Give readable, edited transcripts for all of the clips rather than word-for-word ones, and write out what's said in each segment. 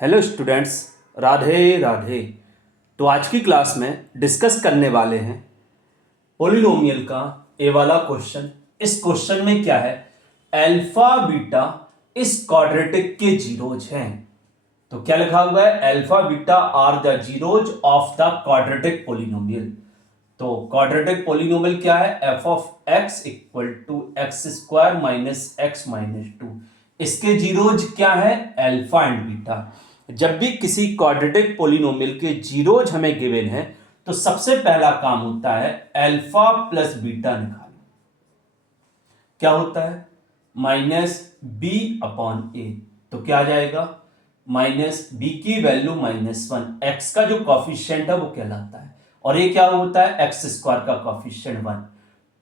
Hello students, Radhe Radhe. तो आज की क्लास में डिस्कस करने वाले हैं पोलिनोमियल का ए वाला क्वेश्चन। इस क्वेश्चन में क्या है, अल्फा बीटा इस क्वाड्रेटिक के जीरोज हैं। तो क्या लिखा हुआ है, alpha beta are the zeros of the quadratic polynomial. तो क्वाड्रेटिक पोलिनोमियल क्या है, f of x equal to x square minus x minus two. इसके जीरोज क्या है, अल्फा एंड बीटा। जब भी किसी क्वाड्रेटिक पोलिनोमियल के जीरोज हमें गिवन है तो सबसे पहला काम होता है अल्फा प्लस बीटा निकालना। क्या होता है, माइनस बी अपॉन ए। तो क्या आ जाएगा, माइनस बी की वैल्यू -1, एक्स का जो कॉफिशिएंट है वो कहलाता है, और ये क्या होता है, एक्स स्क्वायर का कॉफिशिएंट 1।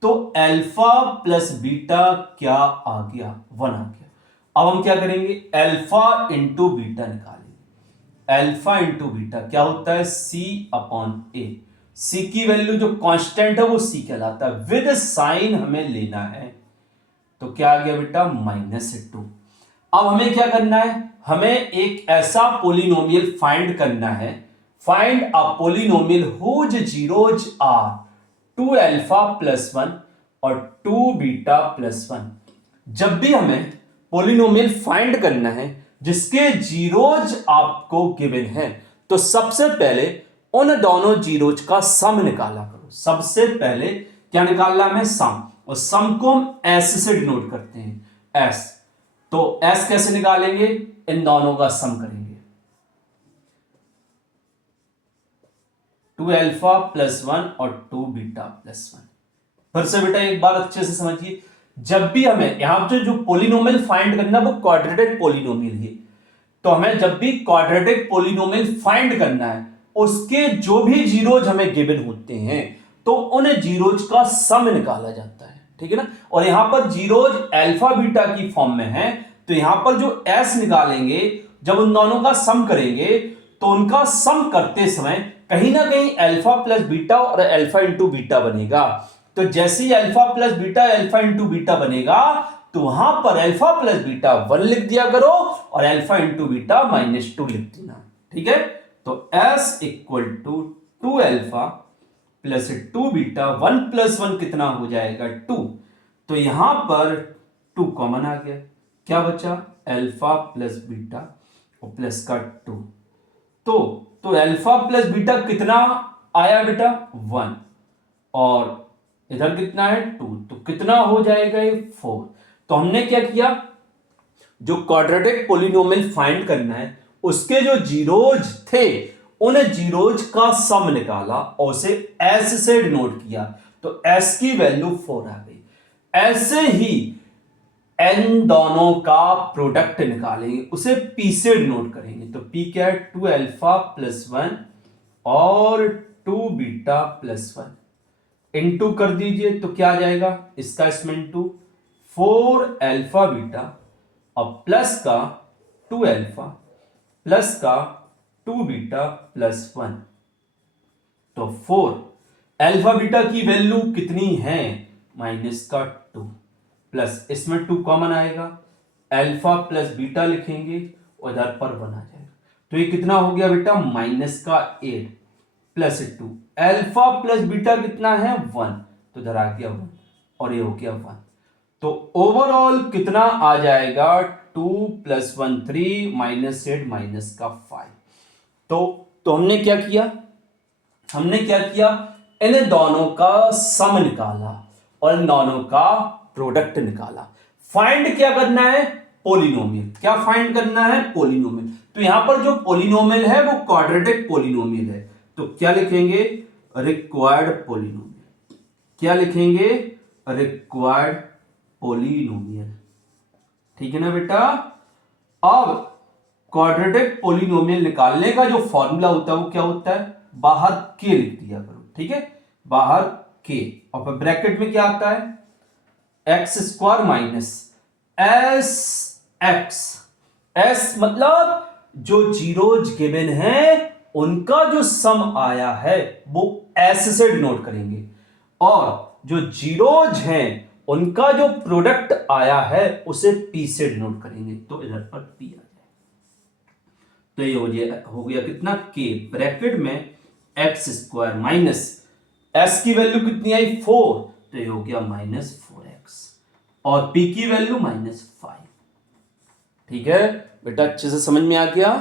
तो अल्फा प्लस बीटा क्या आ गया, 1 आ गया। अब हम क्या करेंगे, अल्फा इंटू बीटा निकालेंगे। अल्फा इंटू बीटा क्या होता है, सी अपॉन ए। सी की वैल्यू जो कांस्टेंट है वो सी कहलाता है, विद साइन हमें लेना है। तो क्या आ गया बेटा, -2। अब हमें क्या करना है, हमें एक ऐसा पोलिनोमियल फाइंड करना है। Find a polynomial whose zeros are 2 alpha plus 1 और 2 बीटा प्लस 1। जब भी हमें पोलिनोमियल फाइंड करना है जिसके जीरोज आपको गिवन है, तो सबसे पहले उन दोनों जीरोज का सम निकाला करो। सबसे पहले क्या निकालना है, सम, और सम को हम एस से डिनोट करते हैं, एस। तो एस कैसे निकालेंगे, इन दोनों का सम करेंगे, 2 अल्फा प्लस 1 और 2 बीटा प्लस 1। फिर से बेटा एक बार अच्छे से समझिए, जब भी हमें यहां पे जो पोलिनोमियल फाइंड करना है वो क्वाड्रेटिक पोलिनोमियल है। तो हमें जब भी क्वाड्रेटिक पोलिनोमियल फाइंड करना है, उसके जो भी जीरोज हमें गिवन होते हैं तो उन जीरोज का सम निकाला जाता है, ठीक है ना। और यहां पर जीरोज अल्फा बीटा की फॉर्म में है, तो यहां पर जो एस निकालेंगे, जब उन दोनों का सम करेंगे तो उनका सम करते समय कहीं ना कहीं अल्फा प्लस बीटा और अल्फा इंटू बीटा बनेगा। तो जैसे ही alpha plus beta alpha into beta बनेगा, तो वहां पर अल्फा प्लस बीटा 1 लिख दिया करो और अल्फा इंटू बीटा -2 लिख देना, ठीक है। तो s equal to 2 alpha plus 2 beta, 1 plus 1 कितना हो जाएगा, 2। तो यहां पर 2 कॉमन आ गया, क्या बचा, अल्फा प्लस बीटा और प्लस का 2। तो अल्फा प्लस बीटा कितना आया बेटा, 1, और इधर कितना है, 2, तो कितना हो जाएगा ये, 4। तो हमने क्या किया, जो क्वाड्रेटिक पोलिनोमियल फाइंड करना है उसके जो जीरोज थे उन जीरोज का सम निकाला और उसे एस से डिनोट किया। तो एस की वैल्यू 4 आ गई। ऐसे ही एन दोनों का प्रोडक्ट निकालेंगे, उसे पी से डिनोट करेंगे। तो पी क्या है, 2 अल्फा प्लस 1 और 2 बीटा प्लस 1 इंटू कर दीजिए, तो क्या आ जाएगा, इसका इसमें इंटू 4 अल्फा बीटा और प्लस का 2 अल्फा प्लस का 2 बीटा प्लस 1। तो 4 अल्फा बीटा की वैल्यू कितनी है, माइनस का 2, प्लस इसमें 2 कॉमन आएगा, अल्फा प्लस बीटा लिखेंगे और इधर पर 1 आ जाएगा। तो ये कितना हो गया बेटा, माइनस का 8 प्लस 2, अल्फा प्लस बीटा कितना है, 1, तो इधर आ गया 1 और ये हो गया 1। तो ओवरऑल कितना आ जाएगा, 2 प्लस 1 3 -8 माइनस का 5। तो हमने क्या किया, इन दोनों का सम निकाला और इन दोनों का प्रोडक्ट निकाला। फाइंड क्या करना है, पोलिनोमियल। क्या फाइंड करना है, पोलिनोमियल। तो यहां पर जो पोलिनोमियल है वो क्वाड्रेटिक पोलिनोमियल है। तो क्या लिखेंगे, रिक्वायर्ड पोलिनोमियल। क्या लिखेंगे, रिक्वायर्ड पोलिनोमियल, ठीक है ना बेटा। अब क्वाड्रेटिक पोलिनोमियल निकालने का जो फॉर्मूला होता है वो क्या होता है, बाहर के लिख दिया करो, ठीक है, बाहर के, और फिर ब्रैकेट में क्या आता है, x square minus S x. S मतलब जो जीरोज गिवन है उनका जो सम आया है वो एस से डिनोट करेंगे, और जो जीरोज हैं उनका जो प्रोडक्ट आया है उसे पी से डिनोट करेंगे। तो इधर पर पी आ जाएगा। तो ये हो गया कितना k ब्रैकेट में एक्स स्क्वायर माइनस s की वैल्यू कितनी आई 4, तो ये हो गया -4x और p की वैल्यू -5। ठीक है बेटा, अच्छे से समझ में आ गया।